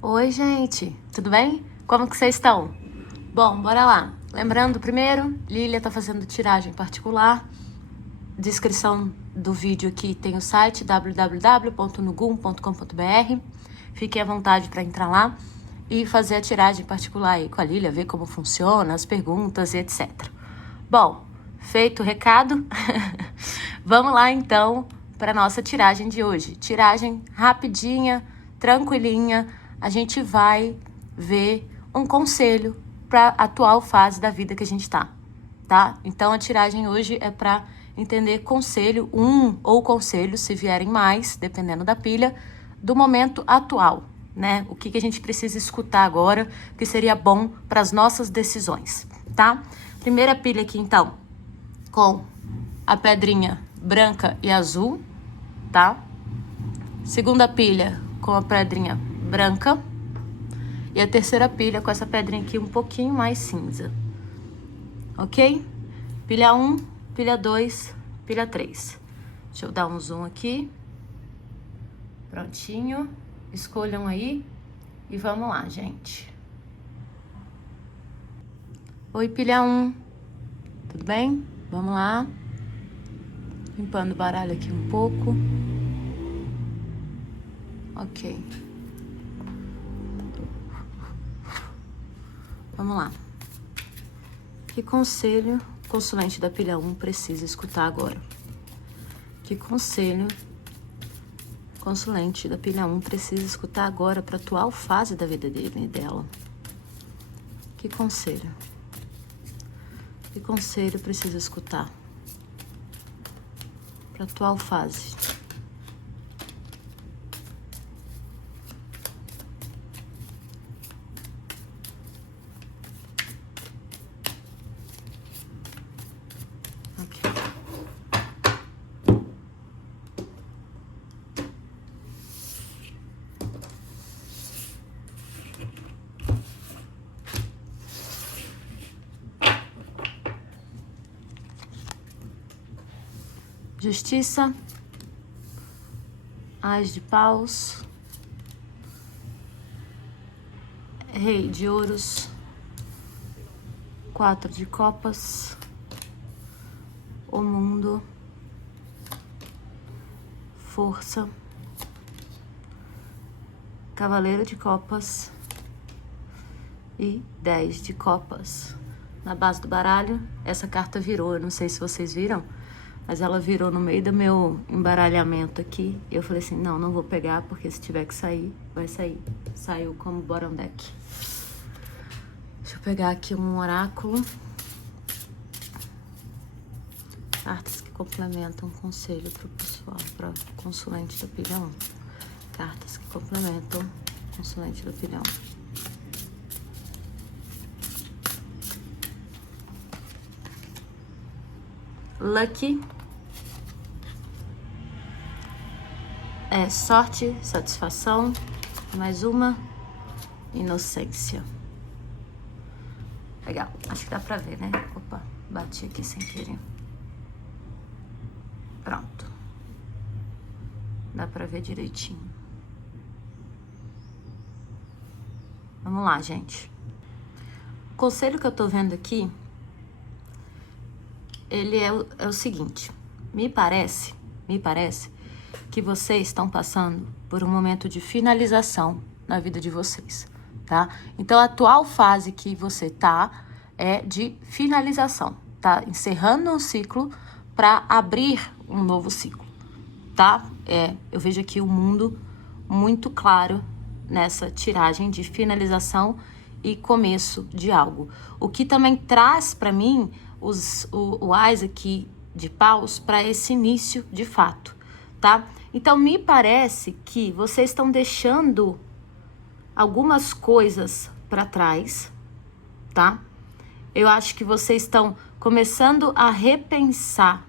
Oi, gente, tudo bem? Como que vocês estão? Bom, bora lá. Lembrando primeiro, Lilia tá fazendo tiragem particular. Descrição do vídeo aqui tem o site www.nugum.com.br. Fiquem à vontade para entrar lá e fazer a tiragem particular aí com a Lilia, ver como funciona, as perguntas e etc. Bom, feito o recado, vamos lá então para nossa tiragem de hoje. Tiragem rapidinha, tranquilinha. A gente vai ver um conselho para a atual fase da vida que a gente tá? Então a tiragem hoje é para entender conselho, ou conselhos, se vierem mais, dependendo da pilha, do momento atual, né? O que a gente precisa escutar agora, que seria bom para as nossas decisões, tá? Primeira pilha aqui, então, com a pedrinha branca e azul, tá? Segunda pilha com a pedrinha branca. E a terceira pilha com essa pedrinha aqui um pouquinho mais cinza. Ok? Pilha 1, pilha 2, pilha 3. Deixa eu dar um zoom aqui. Prontinho. Escolham aí. E vamos lá, gente. Oi, pilha 1. Tudo bem? Vamos lá. Limpando o baralho aqui um pouco. Ok. Vamos lá. Que conselho o consulente da pilha 1 precisa escutar agora? Que conselho o consulente da pilha 1 precisa escutar agora para a atual fase da vida dele e dela? Que conselho? Que conselho precisa escutar para a atual fase? Justiça, Ás de paus, Rei de ouros, 4 de copas, o mundo, força, Cavaleiro de copas e 10 de copas. Na base do baralho, essa carta virou, eu não sei se vocês viram, mas ela virou no meio do meu embaralhamento aqui. E eu falei assim, não vou pegar, porque se tiver que sair, vai sair. Saiu como bottom deck. Deixa eu pegar aqui um oráculo. Cartas que complementam o conselho pro pessoal, para consulente da pilha 1. Cartas que complementam o consulente da pilha 1. Lucky. Sorte, satisfação, mais uma, inocência. Legal, acho que dá pra ver, né? Opa, bati aqui sem querer. Pronto. Dá pra ver direitinho. Vamos lá, gente. O conselho que eu tô vendo aqui, ele é o seguinte. Me parece que vocês estão passando por um momento de finalização na vida de vocês, tá? Então, a atual fase que você tá é de finalização, tá? Encerrando um ciclo para abrir um novo ciclo, tá? Eu vejo aqui o mundo muito claro nessa tiragem de finalização e começo de algo. O que também traz para mim o Ás aqui de paus para esse início de fato, tá? Então, me parece que vocês estão deixando algumas coisas para trás, tá? Eu acho que vocês estão começando a repensar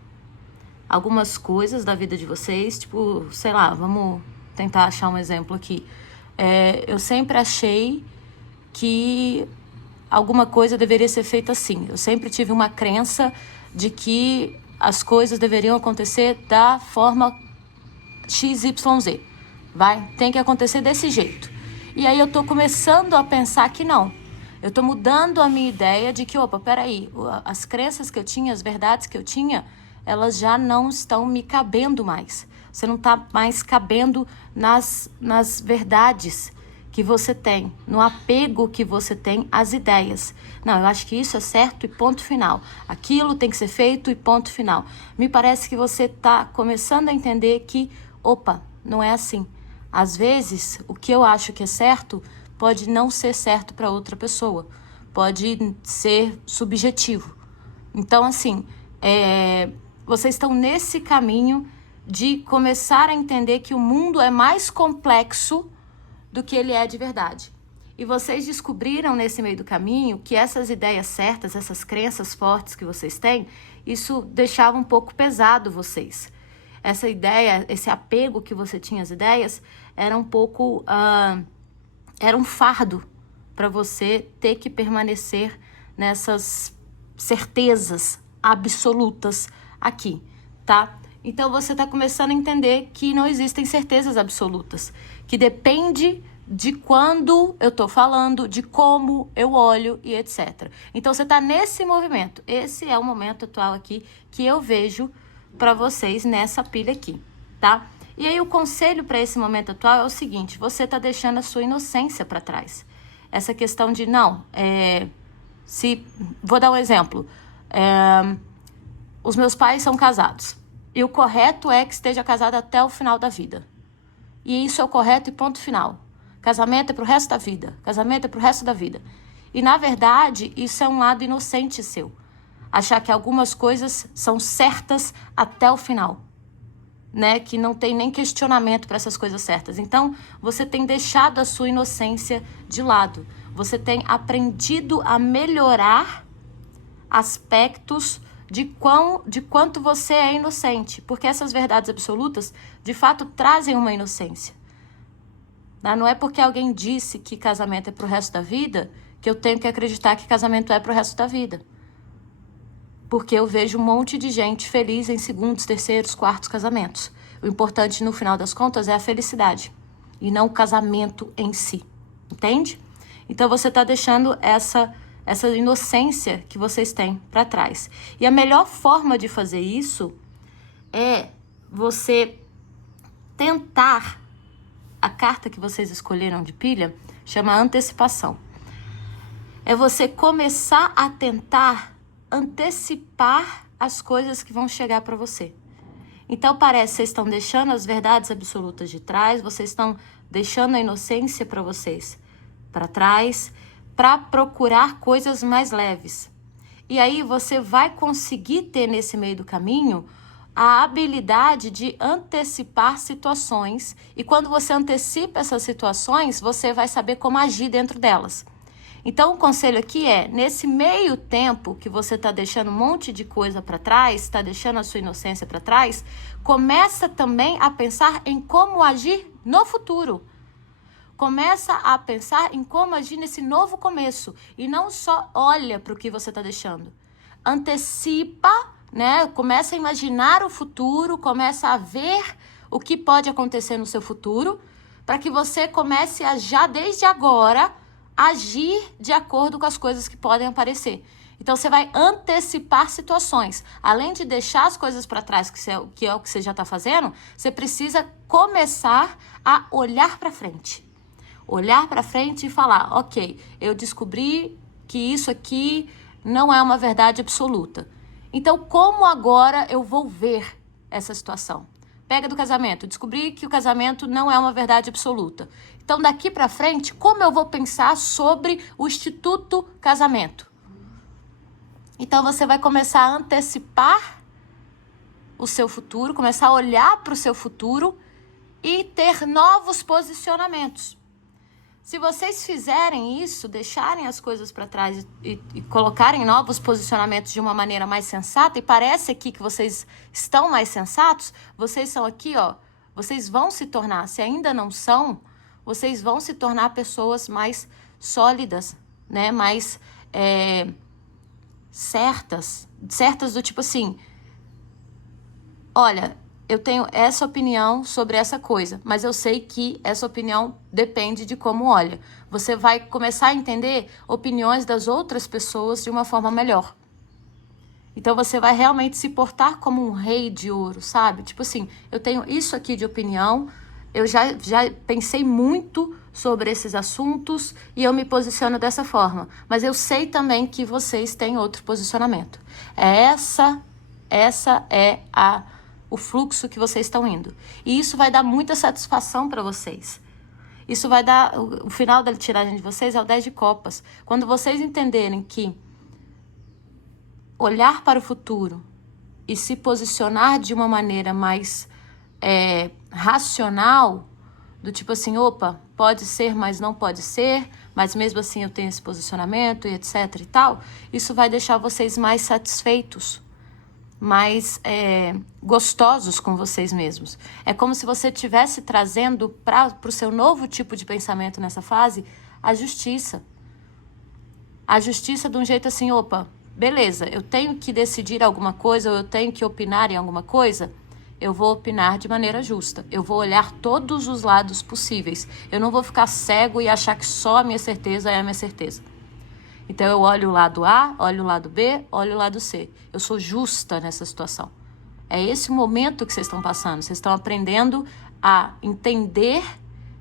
algumas coisas da vida de vocês, tipo, sei lá, vamos tentar achar um exemplo aqui. Eu sempre achei que alguma coisa deveria ser feita assim. Eu sempre tive uma crença de que as coisas deveriam acontecer da forma XYZ. Tem que acontecer desse jeito. E aí eu tô começando a pensar que não. Eu tô mudando a minha ideia de que, opa, peraí, as crenças que eu tinha, as verdades que eu tinha, elas já não estão me cabendo mais. Você não tá mais cabendo nas verdades que você tem, no apego que você tem às ideias. Não, eu acho que isso é certo e ponto final. Aquilo tem que ser feito e ponto final. Me parece que você está começando a entender que, opa, não é assim. Às vezes, o que eu acho que é certo pode não ser certo para outra pessoa. Pode ser subjetivo. Então, assim, vocês estão nesse caminho de começar a entender que o mundo é mais complexo do que ele é de verdade. E vocês descobriram nesse meio do caminho que essas ideias certas, essas crenças fortes que vocês têm, isso deixava um pouco pesado vocês. Essa ideia, esse apego que você tinha às ideias, era um pouco, era um fardo para você ter que permanecer nessas certezas absolutas aqui, tá? Então você está começando a entender que não existem certezas absolutas, que depende de quando eu estou falando, de como eu olho e etc. Então você está nesse movimento. Esse é o momento atual aqui que eu vejo para vocês nessa pilha aqui, tá? E aí o conselho para esse momento atual é o seguinte: você está deixando a sua inocência para trás. Essa questão de não, vou dar um exemplo. Os meus pais são casados. E o correto é que esteja casado até o final da vida. E isso é o correto e ponto final. Casamento é pro resto da vida. Casamento é pro resto da vida. E, na verdade, isso é um lado inocente seu. Achar que algumas coisas são certas até o final. Né? Que não tem nem questionamento para essas coisas certas. Então, você tem deixado a sua inocência de lado. Você tem aprendido a melhorar aspectos de quanto você é inocente, porque essas verdades absolutas, de fato, trazem uma inocência. Não é porque alguém disse que casamento é pro resto da vida, que eu tenho que acreditar que casamento é pro resto da vida. Porque eu vejo um monte de gente feliz em segundos, terceiros, quartos casamentos. O importante, no final das contas, é a felicidade, e não o casamento em si. Entende? Então, você está deixando essa inocência que vocês têm para trás. E a melhor forma de fazer isso é você tentar. A carta que vocês escolheram de pilha chama antecipação. É você começar a tentar antecipar as coisas que vão chegar para você. Então parece que vocês estão deixando as verdades absolutas de trás, vocês estão deixando a inocência para vocês para trás, para procurar coisas mais leves. E aí você vai conseguir ter nesse meio do caminho a habilidade de antecipar situações. E quando você antecipa essas situações, você vai saber como agir dentro delas. Então o conselho aqui é, nesse meio tempo que você está deixando um monte de coisa para trás, está deixando a sua inocência para trás, começa também a pensar em como agir no futuro. Começa a pensar em como agir nesse novo começo. E não só olha para o que você está deixando. Antecipa, né? Começa a imaginar o futuro, começa a ver o que pode acontecer no seu futuro, para que você comece a já desde agora agir de acordo com as coisas que podem aparecer. Então você vai antecipar situações. Além de deixar as coisas para trás, que é o que você já está fazendo, você precisa começar a olhar para frente. Olhar para frente e falar, ok, eu descobri que isso aqui não é uma verdade absoluta. Então, como agora eu vou ver essa situação? Pega do casamento, descobri que o casamento não é uma verdade absoluta. Então, daqui para frente, como eu vou pensar sobre o instituto casamento? Então, você vai começar a antecipar o seu futuro, começar a olhar para o seu futuro e ter novos posicionamentos. Se vocês fizerem isso, deixarem as coisas para trás e colocarem novos posicionamentos de uma maneira mais sensata, e parece aqui que vocês estão mais sensatos, vocês são aqui, ó, vocês vão se tornar, se ainda não são, vocês vão se tornar pessoas mais sólidas, né? Mais certas do tipo assim, olha, eu tenho essa opinião sobre essa coisa, mas eu sei que essa opinião depende de como olha. Você vai começar a entender opiniões das outras pessoas de uma forma melhor. Então você vai realmente se portar como um rei de ouro, sabe? Tipo assim, eu tenho isso aqui de opinião, eu já pensei muito sobre esses assuntos e eu me posiciono dessa forma. Mas eu sei também que vocês têm outro posicionamento. Essa é o fluxo que vocês estão indo. E isso vai dar muita satisfação para vocês. Isso vai dar... O final da tiragem de vocês é o 10 de copas. Quando vocês entenderem que olhar para o futuro e se posicionar de uma maneira mais racional, do tipo assim, opa, pode ser, mas não pode ser, mas mesmo assim eu tenho esse posicionamento e etc e tal, isso vai deixar vocês mais satisfeitos, mais gostosos com vocês mesmos. É como se você estivesse trazendo para o seu novo tipo de pensamento nessa fase a justiça. A justiça de um jeito assim, opa, beleza, eu tenho que decidir alguma coisa ou eu tenho que opinar em alguma coisa, eu vou opinar de maneira justa. Eu vou olhar todos os lados possíveis. Eu não vou ficar cego e achar que só a minha certeza é a minha certeza. Então eu olho o lado A, olho o lado B, olho o lado C. Eu sou justa nessa situação. É esse o momento que vocês estão passando. Vocês estão aprendendo a entender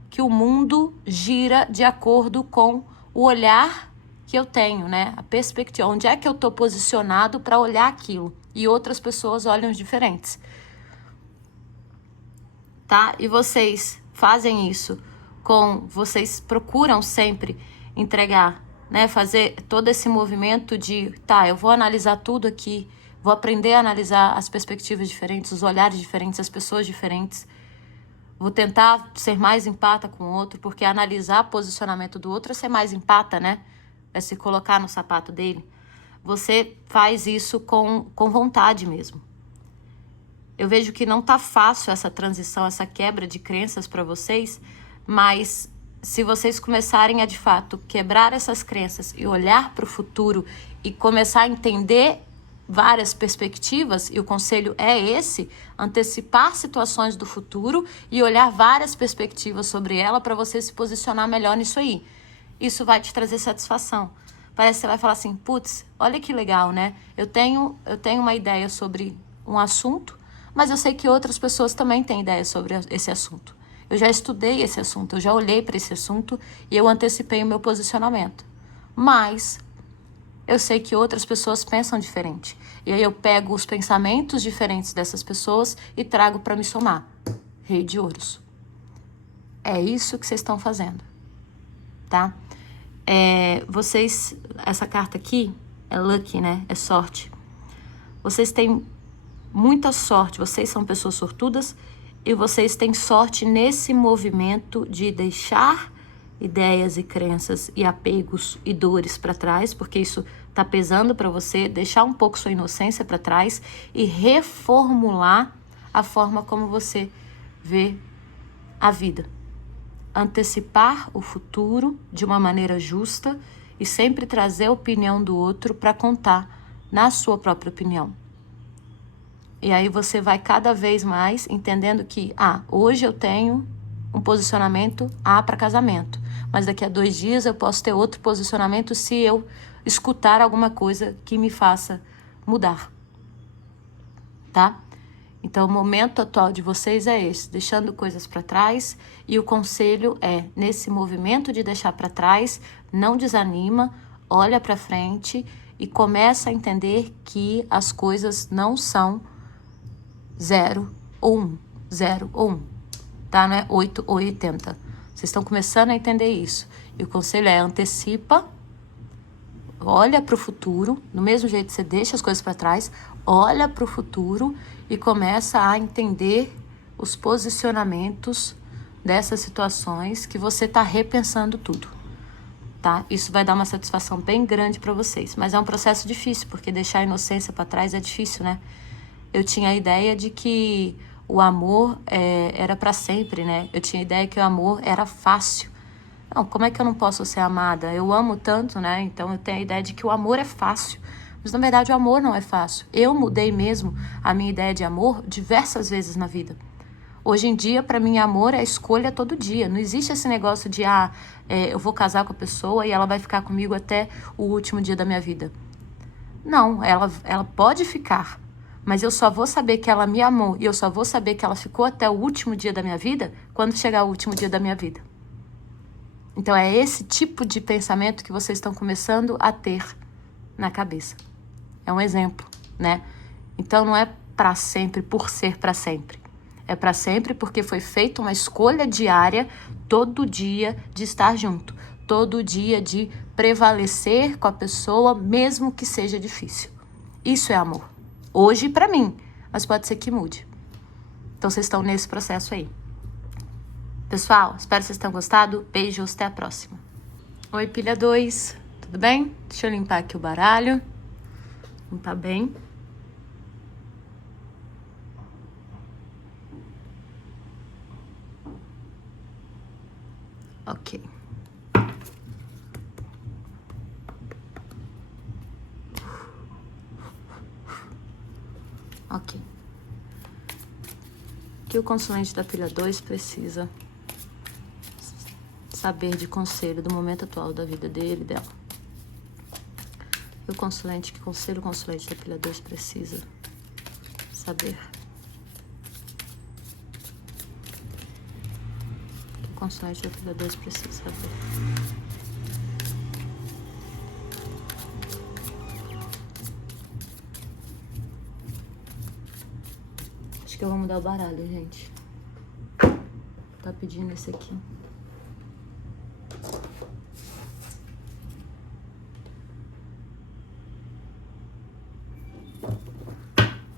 que o mundo gira de acordo com o olhar que eu tenho, né? A perspectiva, onde é que eu estou posicionado para olhar aquilo. E outras pessoas olham diferentes. Tá? E vocês fazem isso vocês procuram sempre entregar, né? Fazer todo esse movimento de, tá, eu vou analisar tudo aqui, vou aprender a analisar as perspectivas diferentes, os olhares diferentes, as pessoas diferentes. Vou tentar ser mais empata com o outro, porque analisar o posicionamento do outro é ser mais empata, né? É se colocar no sapato dele. Você faz isso com vontade mesmo. Eu vejo que não tá fácil essa transição, essa quebra de crenças para vocês, mas se vocês começarem a, de fato, quebrar essas crenças e olhar para o futuro e começar a entender várias perspectivas, e o conselho é esse, antecipar situações do futuro e olhar várias perspectivas sobre ela para você se posicionar melhor nisso aí. Isso vai te trazer satisfação. Parece que você vai falar assim, putz, olha que legal, né? Eu tenho uma ideia sobre um assunto, mas eu sei que outras pessoas também têm ideia sobre esse assunto. Eu já estudei esse assunto, eu já olhei para esse assunto e eu antecipei o meu posicionamento. Mas eu sei que outras pessoas pensam diferente. E aí eu pego os pensamentos diferentes dessas pessoas e trago para me somar. Rei de ouros. É isso que vocês estão fazendo, tá? Essa carta aqui é lucky, né? É sorte. Vocês têm muita sorte, vocês são pessoas sortudas e vocês têm sorte nesse movimento de deixar ideias e crenças e apegos e dores para trás, porque isso tá pesando para você, deixar um pouco sua inocência para trás e reformular a forma como você vê a vida. Antecipar o futuro de uma maneira justa e sempre trazer a opinião do outro para contar na sua própria opinião. E aí você vai cada vez mais entendendo que, hoje eu tenho um posicionamento A para casamento, mas daqui a 2 dias eu posso ter outro posicionamento se eu escutar alguma coisa que me faça mudar, tá? Então o momento atual de vocês é esse, deixando coisas para trás, e o conselho é, nesse movimento de deixar para trás, não desanima, olha para frente e começa a entender que as coisas não são 0 ou 1, 0 ou 1, tá? Não é 8 ou 80. Vocês estão começando a entender isso. E o conselho é antecipa, olha para o futuro, do mesmo jeito que você deixa as coisas para trás, olha para o futuro e começa a entender os posicionamentos dessas situações que você está repensando tudo, tá? Isso vai dar uma satisfação bem grande para vocês, mas é um processo difícil, porque deixar a inocência para trás é difícil, né? Eu tinha a ideia de que o amor era para sempre, né? Eu tinha a ideia que o amor era fácil. Não, como é que eu não posso ser amada? Eu amo tanto, né? Então eu tenho a ideia de que o amor é fácil. Mas Mas na verdade o amor não é fácil. Eu mudei mesmo a minha ideia de amor diversas vezes na vida. Hoje em dia, para mim, amor é escolha todo dia. Não existe esse negócio de, eu vou casar com a pessoa e ela vai ficar comigo até o último dia da minha vida. Não, ela pode ficar, mas eu só vou saber que ela me amou e eu só vou saber que ela ficou até o último dia da minha vida quando chegar o último dia da minha vida. Então é esse tipo de pensamento que vocês estão começando a ter na cabeça. É um exemplo, né? Então não é para sempre por ser para sempre. É para sempre porque foi feita uma escolha diária, todo dia, de estar junto. Todo dia de prevalecer com a pessoa, mesmo que seja difícil. Isso é amor. Hoje para mim, mas pode ser que mude. Então vocês estão nesse processo aí. Pessoal, espero que vocês tenham gostado. Beijos, até a próxima. Oi, pilha 2. Tudo bem? Deixa eu limpar aqui o baralho. Limpar bem. Ok. Ok. O que o consulente da pilha 2 precisa saber de conselho do momento atual da vida dele e dela? E o conselho o consulente da pilha 2 precisa saber? O que o consulente da pilha 2 precisa saber? Acho que eu vou mudar o baralho, gente. Tá pedindo esse aqui.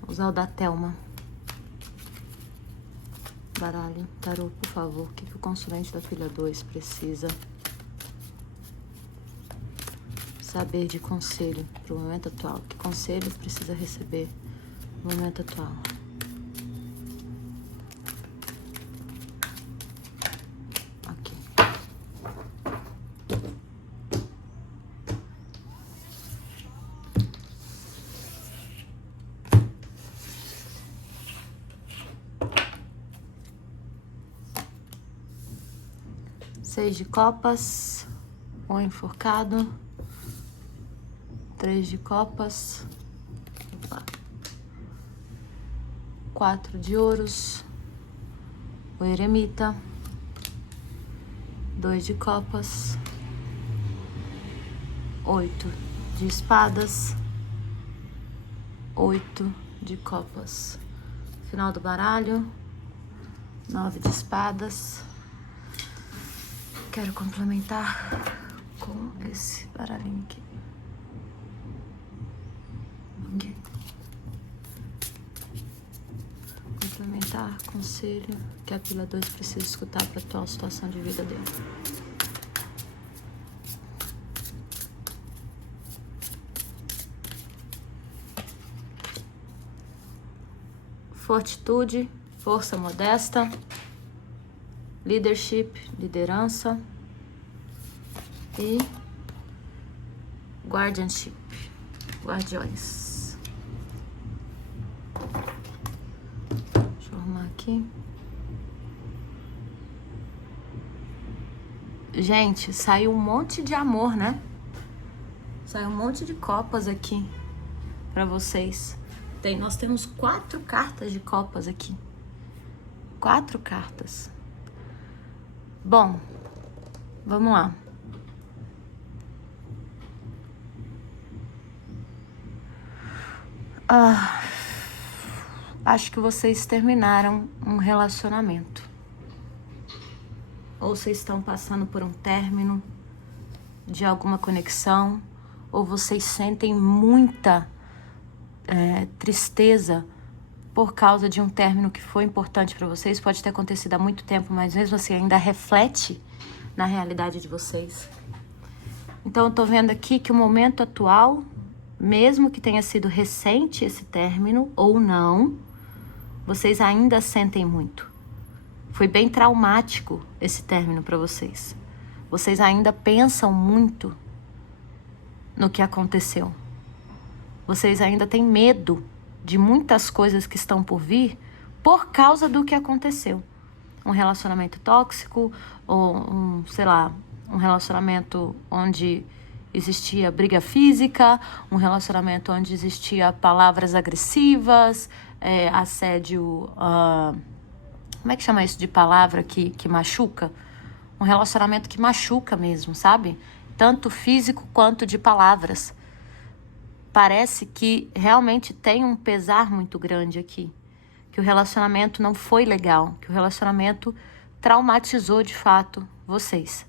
Vou usar o da Thelma. Baralho, tarô, por favor. O que o consulente da pilha 2 precisa saber de conselho pro momento atual? Que conselho precisa receber no momento atual? Ok. Seis de copas, um enforcado, 3 de copas, 4 de ouros, o eremita, 2 de copas, 8 de espadas, 8 de copas. Final do baralho, 9 de espadas. Quero complementar com esse baralhinho aqui. Ok. Complementar, conselho que a pilha 2 precisa escutar para a atual situação de vida dele. Fortitude, força modesta. Leadership, liderança. E guardianship, guardiões. Deixa eu arrumar aqui. Gente, saiu um monte de amor, né? Saiu um monte de copas aqui pra vocês. Nós temos 4 cartas de copas aqui. 4 cartas. Bom, vamos lá. Acho que vocês terminaram um relacionamento. Ou vocês estão passando por um término de alguma conexão, ou vocês sentem muita tristeza por causa de um término que foi importante para vocês. Pode ter acontecido há muito tempo, mas mesmo assim ainda reflete na realidade de vocês. Então eu tô vendo aqui que o momento atual, mesmo que tenha sido recente esse término ou não, vocês ainda sentem muito. Foi bem traumático esse término para vocês. Vocês ainda pensam muito no que aconteceu. Vocês ainda têm medo de muitas coisas que estão por vir por causa do que aconteceu. Um relacionamento tóxico, ou sei lá, um relacionamento onde existia briga física, um relacionamento onde existia palavras agressivas, assédio, como é que chama isso de palavra que machuca? Um relacionamento que machuca mesmo, sabe? Tanto físico quanto de palavras. Parece que realmente tem um pesar muito grande aqui. Que o relacionamento não foi legal, que o relacionamento traumatizou de fato vocês.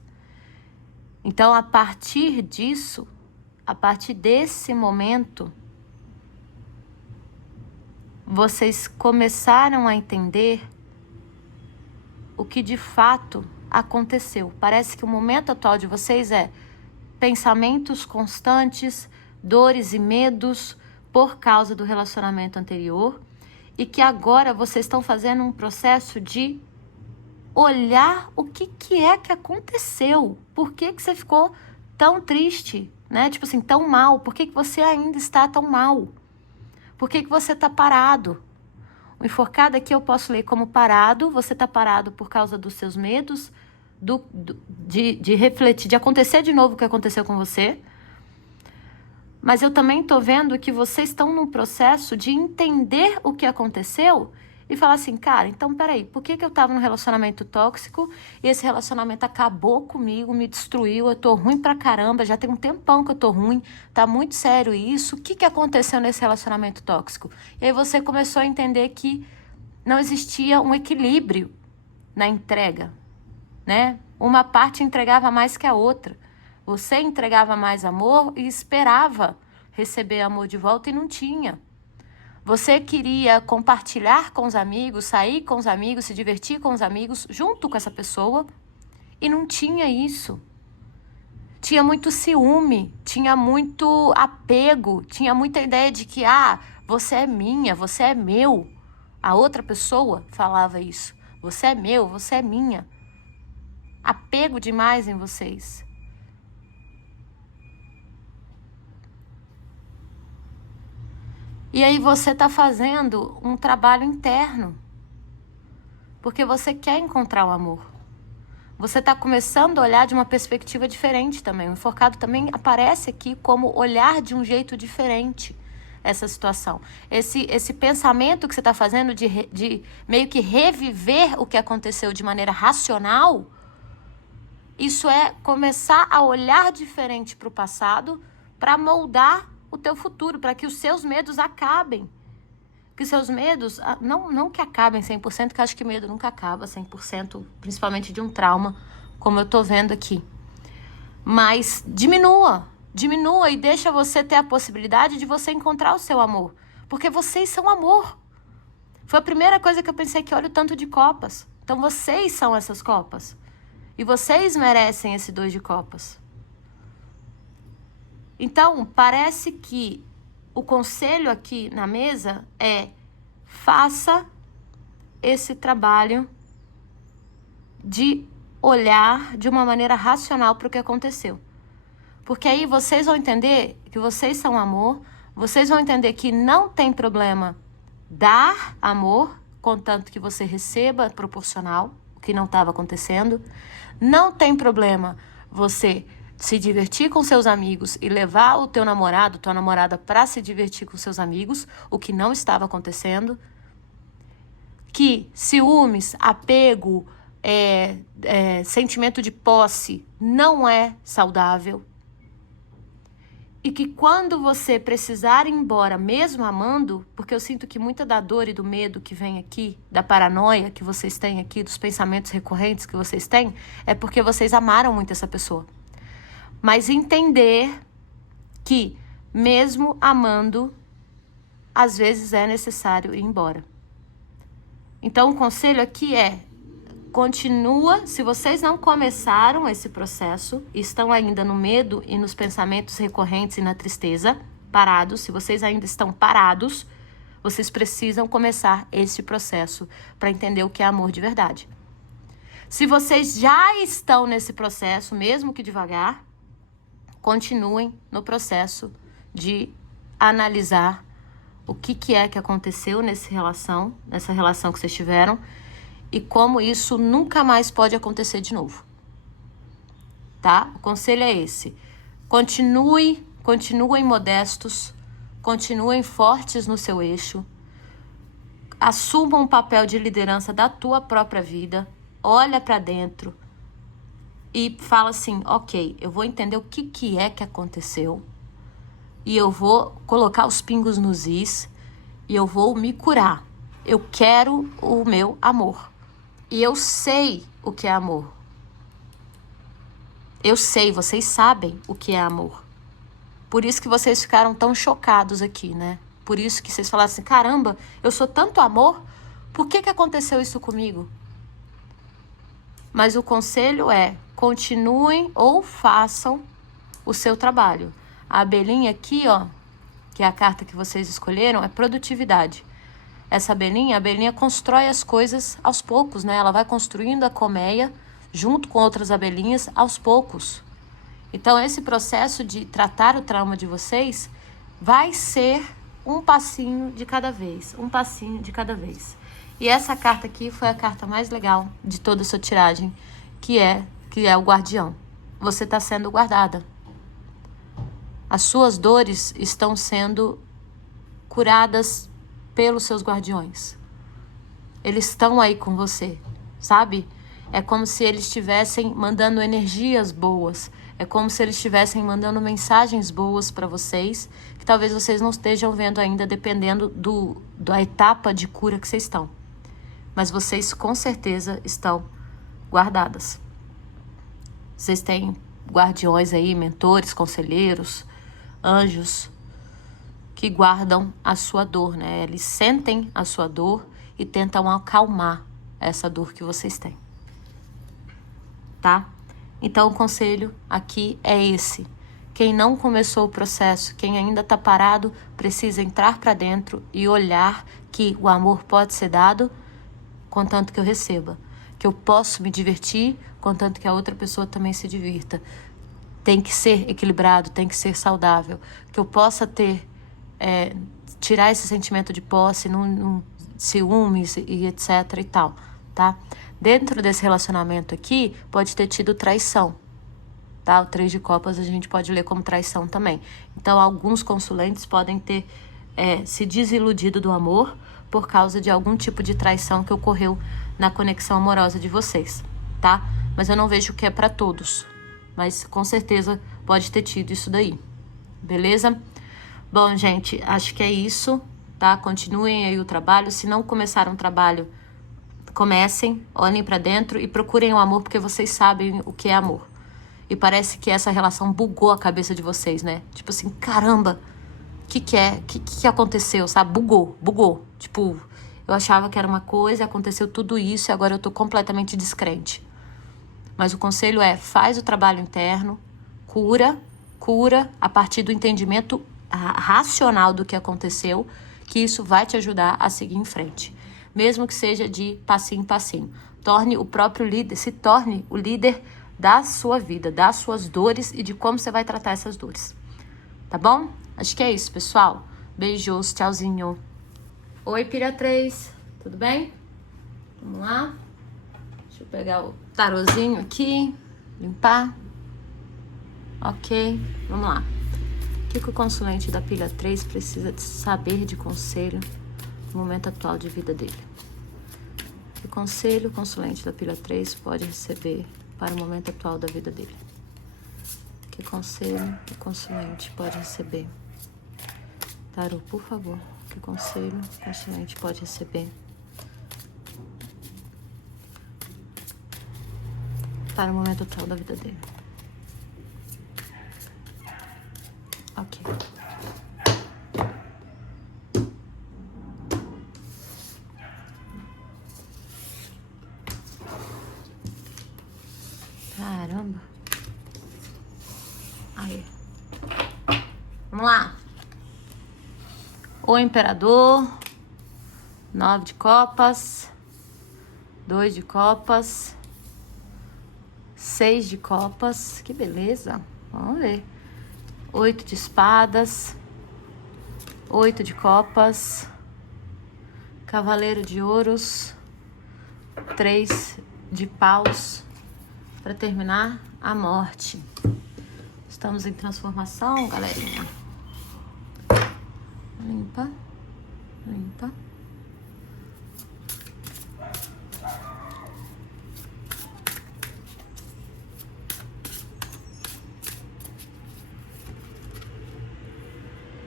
Então, a partir disso, a partir desse momento, vocês começaram a entender o que de fato aconteceu. Parece que o momento atual de vocês é pensamentos constantes, dores e medos por causa do relacionamento anterior, e que agora vocês estão fazendo um processo de olhar o que é que aconteceu. Por que você ficou tão triste, né? Tipo assim, tão mal. Por que você ainda está tão mal? Por que você está parado? O enforcado aqui eu posso ler como parado. Você está parado por causa dos seus medos, de refletir, de acontecer de novo o que aconteceu com você. Mas eu também estou vendo que vocês estão num processo de entender o que aconteceu e falar assim, cara, então peraí, por que eu estava num relacionamento tóxico e esse relacionamento acabou comigo, me destruiu, eu tô ruim pra caramba, já tem um tempão que eu tô ruim, tá muito sério isso, o que aconteceu nesse relacionamento tóxico? E aí você começou a entender que não existia um equilíbrio na entrega, né? Uma parte entregava mais que a outra. Você entregava mais amor e esperava receber amor de volta e não tinha. Você queria compartilhar com os amigos, sair com os amigos, se divertir com os amigos, junto com essa pessoa, e não tinha isso. Tinha muito ciúme, tinha muito apego, tinha muita ideia de que, você é minha, você é meu. A outra pessoa falava isso. Você é meu, você é minha. Apego demais em vocês. E aí você está fazendo um trabalho interno, porque você quer encontrar o amor. Você está começando a olhar de uma perspectiva diferente também. O enforcado também aparece aqui como olhar de um jeito diferente essa situação. Esse pensamento que você está fazendo de meio que reviver o que aconteceu de maneira racional, isso é começar a olhar diferente para o passado para moldar o teu futuro, para que os seus medos acabem. Que os seus medos, não que acabem 100%, que eu acho que medo nunca acaba 100%, principalmente de um trauma, como eu tô vendo aqui. Mas diminua e deixa você ter a possibilidade de você encontrar o seu amor. Porque vocês são amor. Foi a primeira coisa que eu pensei aqui, olha o tanto de copas. Então vocês são essas copas. E vocês merecem esse 2 de copas. Então, parece que o conselho aqui na mesa é: faça esse trabalho de olhar de uma maneira racional para o que aconteceu. Porque aí vocês vão entender que vocês são amor, vocês vão entender que não tem problema dar amor, contanto que você receba proporcional, o que não estava acontecendo. Não tem problema você se divertir com seus amigos e levar o teu namorado, tua namorada para se divertir com seus amigos, o que não estava acontecendo. Que ciúmes, apego, sentimento de posse não é saudável. E que quando você precisar ir embora, mesmo amando, porque eu sinto que muita da dor e do medo que vem aqui, da paranoia que vocês têm aqui, dos pensamentos recorrentes que vocês têm, é porque vocês amaram muito essa pessoa. Mas entender que, mesmo amando, às vezes é necessário ir embora. Então, o conselho aqui é: continua, se vocês não começaram esse processo, estão ainda no medo e nos pensamentos recorrentes e na tristeza, parados, se vocês ainda estão parados, vocês precisam começar esse processo para entender o que é amor de verdade. Se vocês já estão nesse processo, mesmo que devagar, continuem no processo de analisar o que é que aconteceu nessa relação que vocês tiveram e como isso nunca mais pode acontecer de novo. Tá? O conselho é esse. Continuem modestos, continuem fortes no seu eixo, assumam um papel de liderança da tua própria vida, olha para dentro e fala assim, ok, eu vou entender o que é que aconteceu e eu vou colocar os pingos nos is e eu vou me curar. Eu quero o meu amor e eu sei o que é amor. Eu sei, vocês sabem o que é amor. Por isso que vocês ficaram tão chocados aqui, né? Por isso que vocês falaram assim, caramba, eu sou tanto amor, por que aconteceu isso comigo? Mas o conselho é, continuem ou façam o seu trabalho. A abelhinha aqui, ó, que é a carta que vocês escolheram, é produtividade. Essa abelhinha, a abelhinha constrói as coisas aos poucos, né? Ela vai construindo a colmeia junto com outras abelhinhas aos poucos. Então, esse processo de tratar o trauma de vocês vai ser um passinho de cada vez, um passinho de cada vez. E essa carta aqui foi a carta mais legal de toda a sua tiragem, que é o guardião. Você está sendo guardada. As suas dores estão sendo curadas pelos seus guardiões. Eles estão aí com você, sabe? É como se eles estivessem mandando energias boas. É como se eles estivessem mandando mensagens boas para vocês, que talvez vocês não estejam vendo ainda, dependendo da etapa de cura que vocês estão. Mas vocês com certeza estão guardadas. Vocês têm guardiões aí, mentores, conselheiros, anjos, que guardam a sua dor, né? Eles sentem a sua dor e tentam acalmar essa dor que vocês têm. Tá? Então, o conselho aqui é esse. Quem não começou o processo, quem ainda está parado, precisa entrar para dentro e olhar que o amor pode ser dado, contanto que eu receba. Que eu posso me divertir, contanto que a outra pessoa também se divirta. Tem que ser equilibrado, tem que ser saudável. Que eu possa tirar esse sentimento de posse, ciúmes e etc e tal, tá? Dentro desse relacionamento aqui, pode ter tido traição, tá? O 3 de copas a gente pode ler como traição também. Então, alguns consulentes podem ter se desiludido do amor por causa de algum tipo de traição que ocorreu na conexão amorosa de vocês, tá? Mas eu não vejo que é para todos, mas com certeza pode ter tido isso daí, beleza? Bom, gente, acho que é isso, tá? Continuem aí o trabalho. Se não começaram o trabalho, comecem, olhem pra dentro e procurem o amor, porque vocês sabem o que é amor. E parece que essa relação bugou a cabeça de vocês, né? Tipo assim, caramba, o que aconteceu, sabe? Bugou. Tipo, eu achava que era uma coisa, aconteceu tudo isso e agora eu tô completamente descrente. Mas o conselho é, faz o trabalho interno, cura a partir do entendimento racional do que aconteceu, que isso vai te ajudar a seguir em frente. Mesmo que seja de passinho em passinho. Se torne o líder da sua vida, das suas dores e de como você vai tratar essas dores. Tá bom? Acho que é isso, pessoal. Beijos, tchauzinho. Oi, Pilha 3. Tudo bem? Vamos lá. Deixa eu pegar o tarozinho aqui. Limpar. Ok. Vamos lá. O que o consulente da Pilha 3 precisa de saber de conselho no momento atual de vida dele? Que conselho o consulente da Pilha 3 pode receber para o momento atual da vida dele? Que conselho o consulente pode receber? Tarô, por favor. Que conselho o consulente pode receber para o momento atual da vida dele? Ok. Caramba. Aí. Vamos lá. O Imperador. 9 de copas. 2 de copas. 6 de copas. Que beleza. Vamos ver. 8 de espadas. 8 de copas, cavaleiro de ouros, 3 de paus, para terminar, a morte. Estamos em transformação, galerinha. Limpa, limpa.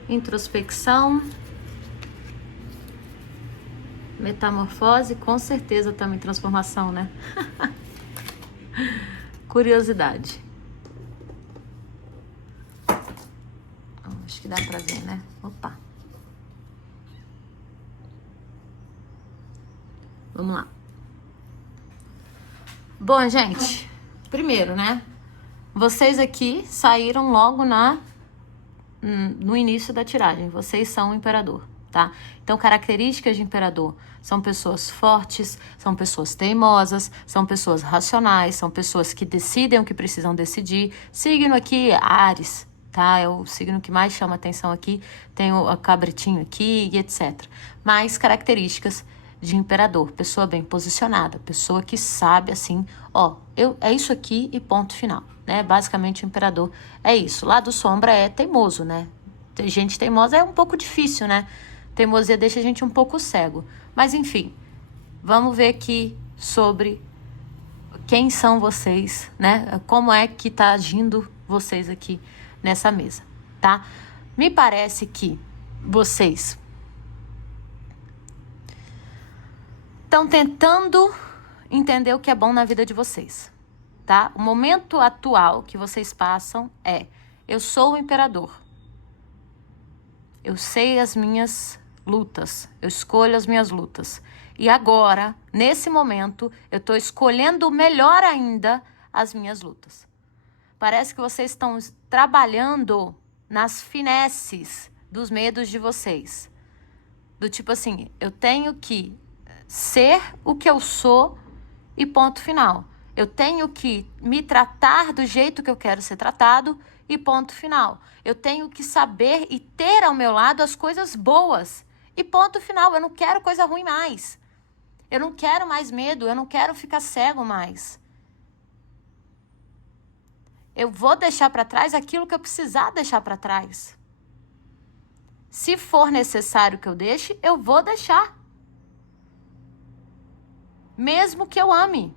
Introspecção. Metamorfose, com certeza estamos em transformação, né? Curiosidade. Acho que dá pra ver, né? Opa. Vamos lá. Bom, gente, primeiro, né? Vocês aqui saíram logo no início da tiragem. Vocês são o imperador, tá? Então, características de imperador são pessoas fortes, são pessoas teimosas, são pessoas racionais, são pessoas que decidem o que precisam decidir. Signo aqui, Áries, tá? É o signo que mais chama atenção aqui. Tem o cabritinho aqui e etc. Mas características de imperador, pessoa bem posicionada, pessoa que sabe assim, ó, é isso aqui e ponto final, né? Basicamente o imperador é isso. Lado sombra é teimoso, né? Gente teimosa é um pouco difícil, né? Teimosia deixa a gente um pouco cego. Mas enfim, vamos ver aqui sobre quem são vocês, né? Como é que tá agindo vocês aqui nessa mesa, tá? Me parece que vocês estão tentando entender o que é bom na vida de vocês, tá? O momento atual que vocês passam é: eu sou o imperador. Eu sei as minhas lutas, eu escolho as minhas lutas. E agora, nesse momento, eu estou escolhendo melhor ainda as minhas lutas. Parece que vocês estão trabalhando nas finesses dos medos de vocês. Do tipo assim, eu tenho que ser o que eu sou e ponto final. Eu tenho que me tratar do jeito que eu quero ser tratado e ponto final. Eu tenho que saber e ter ao meu lado as coisas boas e ponto final. Eu não quero coisa ruim mais. Eu não quero mais medo, eu não quero ficar cego mais. Eu vou deixar para trás aquilo que eu precisar deixar para trás. Se for necessário que eu deixe, eu vou deixar. Mesmo que eu ame.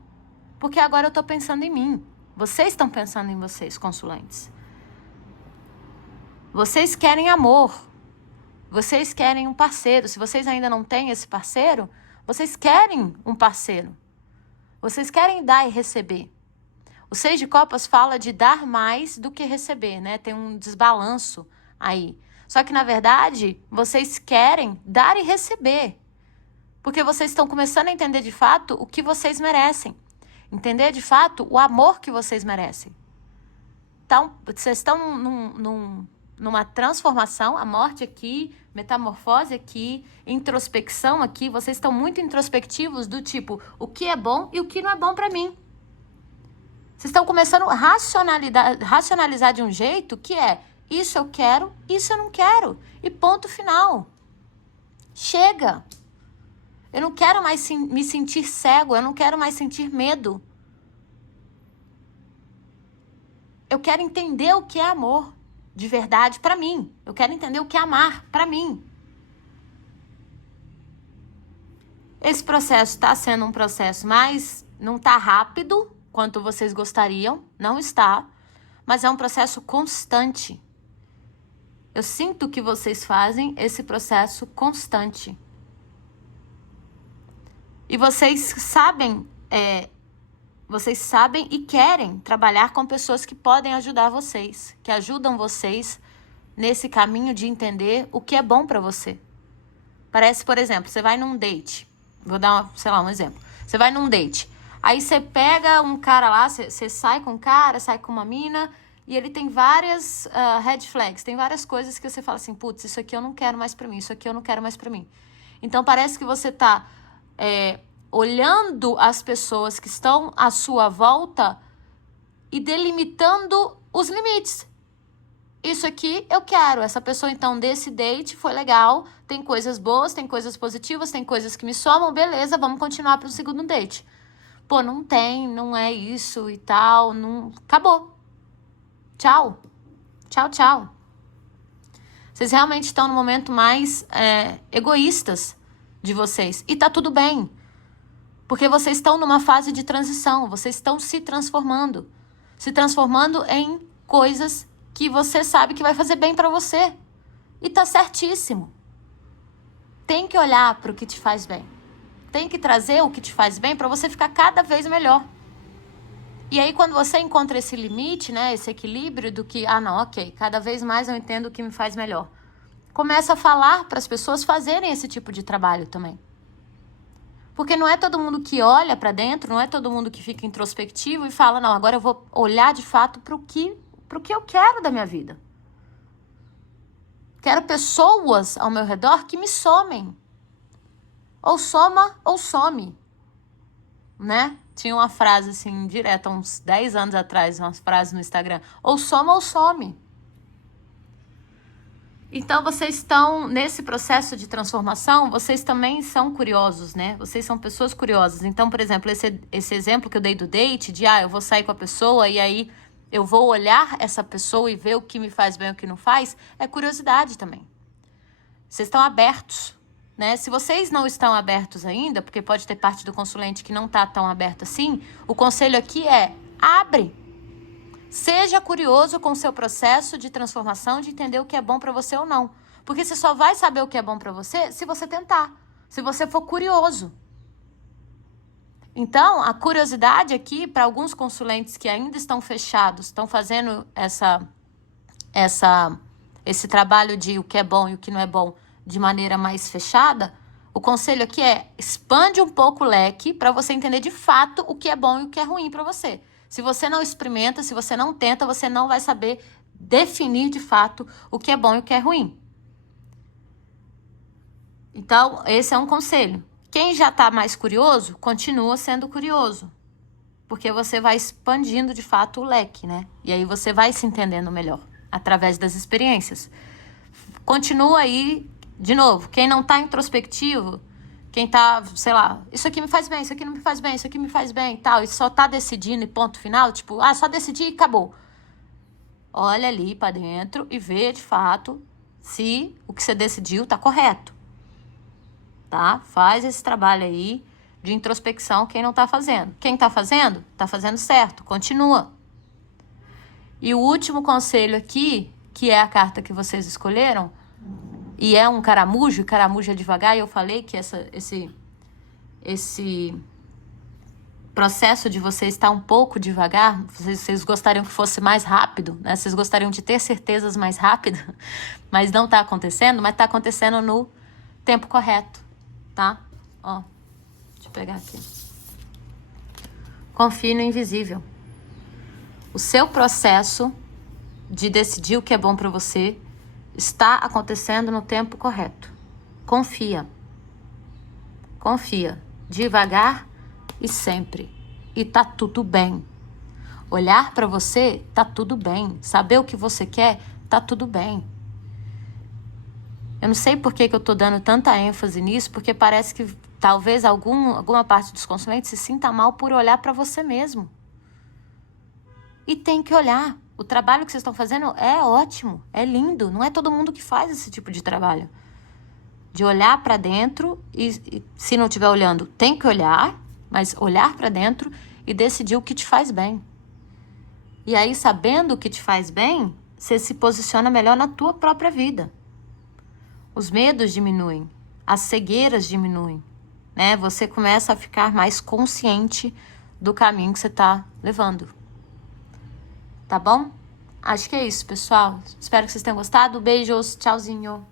Porque agora eu estou pensando em mim. Vocês estão pensando em vocês, consulentes. Vocês querem amor. Vocês querem um parceiro. Se vocês ainda não têm esse parceiro, vocês querem um parceiro. Vocês querem dar e receber. O 6 de copas fala de dar mais do que receber, né? Tem um desbalanço aí. Só que, na verdade, vocês querem dar e receber. Porque vocês estão começando a entender de fato o que vocês merecem. Entender de fato o amor que vocês merecem. Então, vocês estão numa transformação, a morte aqui, metamorfose aqui, introspecção aqui. Vocês estão muito introspectivos do tipo, o que é bom e o que não é bom para mim. Vocês estão começando a racionalizar de um jeito que é, isso eu quero, isso eu não quero. E ponto final. Chega. Eu não quero mais me sentir cego, eu não quero mais sentir medo. Eu quero entender o que é amor de verdade para mim. Eu quero entender o que é amar para mim. Esse processo está sendo um processo, mas não está rápido quanto vocês gostariam, não está, mas é um processo constante. Eu sinto que vocês fazem esse processo constante. E vocês sabem e querem trabalhar com pessoas que podem ajudar vocês, que ajudam vocês nesse caminho de entender o que é bom para você. Parece, por exemplo, você vai num date. Vou dar, um exemplo. Você vai num date. Aí você pega um cara lá, você sai com um cara, sai com uma mina, e ele tem várias red flags, tem várias coisas que você fala assim, putz, isso aqui eu não quero mais pra mim, isso aqui eu não quero mais pra mim. Então parece que você tá olhando as pessoas que estão à sua volta e delimitando os limites. isso aqui eu quero. Essa pessoa, então, desse date foi legal, tem coisas boas, tem coisas positivas, tem coisas que me somam, beleza, vamos continuar para o segundo date. Pô, não tem, não é isso e tal, não... Acabou. Tchau. Tchau, tchau. Vocês realmente estão no momento mais egoístas de vocês. E tá tudo bem. Porque vocês estão numa fase de transição. Vocês estão se transformando. Se transformando em coisas que você sabe que vai fazer bem pra você. E tá certíssimo. Tem que olhar pro que te faz bem. Tem que trazer o que te faz bem pra você ficar cada vez melhor. E aí, quando você encontra esse limite, né, esse equilíbrio do que, não, ok, cada vez mais eu entendo o que me faz melhor. Começa a falar para as pessoas fazerem esse tipo de trabalho também. Porque não é todo mundo que olha para dentro, não é todo mundo que fica introspectivo e fala, não, agora eu vou olhar de fato pro que eu quero da minha vida. Quero pessoas ao meu redor que me somem. Ou soma ou some. Né? Tinha uma frase assim, direta, uns 10 anos atrás, umas frases no Instagram. Ou soma ou some. Então, vocês estão nesse processo de transformação, vocês também são curiosos, né? Vocês são pessoas curiosas. Então, por exemplo, esse exemplo que eu dei do date, de, eu vou sair com a pessoa e aí eu vou olhar essa pessoa e ver o que me faz bem e o que não faz, é curiosidade também. Vocês estão abertos. Né? Se vocês não estão abertos ainda, porque pode ter parte do consulente que não está tão aberto assim, o conselho aqui é, abre. Seja curioso com o seu processo de transformação, de entender o que é bom para você ou não. Porque você só vai saber o que é bom para você se você tentar, se você for curioso. Então, a curiosidade aqui, para alguns consulentes que ainda estão fechados, estão fazendo esse trabalho de o que é bom e o que não é bom, de maneira mais fechada, o conselho aqui é expande um pouco o leque para você entender de fato o que é bom e o que é ruim para você. Se você não experimenta, se você não tenta, você não vai saber definir de fato o que é bom e o que é ruim. Então, esse é um conselho. Quem já está mais curioso, continua sendo curioso. Porque você vai expandindo de fato o leque, né? E aí você vai se entendendo melhor através das experiências. Continua aí. De novo, quem não tá introspectivo, quem tá, sei lá, isso aqui me faz bem, isso aqui não me faz bem, isso aqui me faz bem e tal, e só tá decidindo e ponto final, tipo, só decidi e acabou. Olha ali pra dentro e vê de fato se o que você decidiu tá correto. Tá? Faz esse trabalho aí de introspecção quem não tá fazendo. Quem tá fazendo certo, continua. E o último conselho aqui, que é a carta que vocês escolheram, e é um caramujo, e caramujo é devagar, e eu falei que esse processo de você estar um pouco devagar, vocês gostariam que fosse mais rápido, né? Vocês gostariam de ter certezas mais rápido, mas não tá acontecendo, mas tá acontecendo no tempo correto, tá? Ó, deixa eu pegar aqui. Confie no invisível. O seu processo de decidir o que é bom pra você está acontecendo no tempo correto. Confia. Confia. Devagar e sempre. E tá tudo bem. Olhar pra você, tá tudo bem. Saber o que você quer, tá tudo bem. Eu não sei por que eu tô dando tanta ênfase nisso, porque parece que talvez alguma parte dos consulentes se sinta mal por olhar pra você mesmo. E tem que olhar. O trabalho que vocês estão fazendo é ótimo, é lindo. Não é todo mundo que faz esse tipo de trabalho. De olhar para dentro e se não estiver olhando, tem que olhar, mas olhar para dentro e decidir o que te faz bem. E aí, sabendo o que te faz bem, você se posiciona melhor na tua própria vida. Os medos diminuem, as cegueiras diminuem, né? Você começa a ficar mais consciente do caminho que você está levando. Tá bom? Acho que é isso, pessoal. Espero que vocês tenham gostado. Beijos, tchauzinho.